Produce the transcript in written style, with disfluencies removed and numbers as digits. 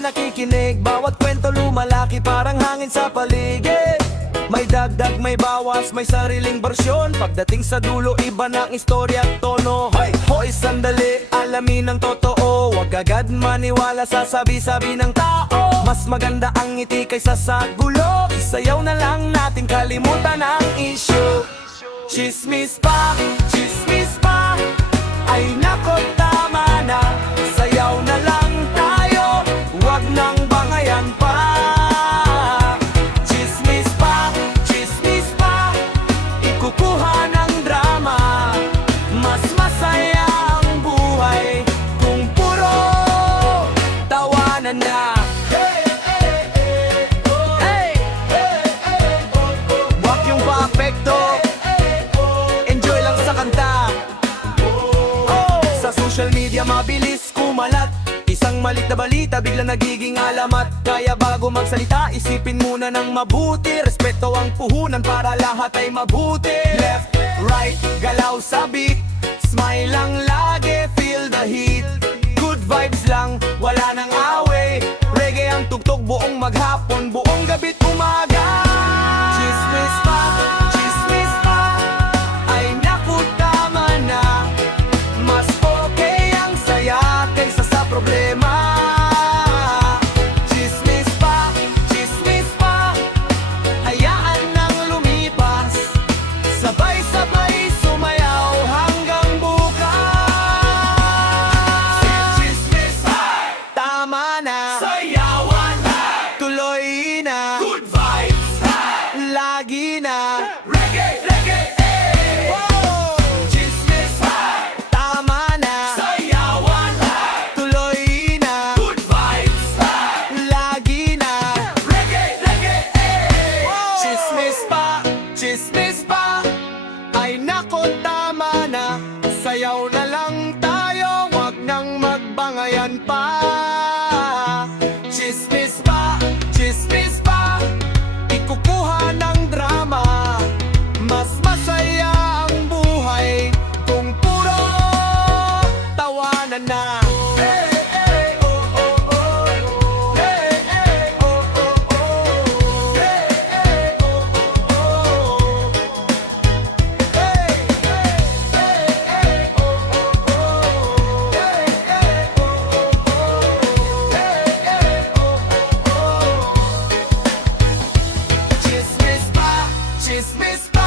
ay nakikinig. Bawat kwento lumalaki parang hangin sa paligid. May dagdag, may bawas, may sariling bersyon. Pagdating sa dulo, iba ng istorya at tono. Hoy, sandali, alamin ang totoo. Huwag agad maniwala sa sabi-sabi ng tao. Mas maganda ang ngiti kaysa sa gulo. Isayaw na lang natin, kalimutan ang issue. Chismis pa, ay nako tama na. Sayaw na lang tayo, wag nang bangayan pa. Chismis pa, ikukuha ng drama. Mas masaya ang buhay kung puro tawanan na. Wag yung pa-apekto, enjoy lang sa kanta. Sa social media mabilis kumalat, isang malit na balita biglang nagiging alamat. Kaya bago magsalita, isipin muna ng mabuti. Respeto ang puhunan para lahat ay mabuti. Left, right, galaw sa beat. Smile lang lagi, feel the heat. Good vibes lang, wala nang away. Reggae ang tugtog buong maghapon, buong gabi't umaga. Chismis pa, ay naku tama na. Mas okay ang saya kaysa sa problema. Chismis pa, hayaan nang lumipas. Sabay-sabay sumayaw hanggang bukas. Chismis pa, tama na. Sayawan na, tuloy na. Good vibes, lagi na. Reggae, eh. Whoa! Chismis pa, tama na. Sayawan na, tuloy na. Good vibes, lagi na. Reggae, eh. Whoa! Chismis pa, ay nako tama na. Sayaw na lang tayo, wag nang magbangayan pa. Chismis pa, ikukuha ng drama. Mas masaya ang buhay kung puro tawanan na. Chismis pa,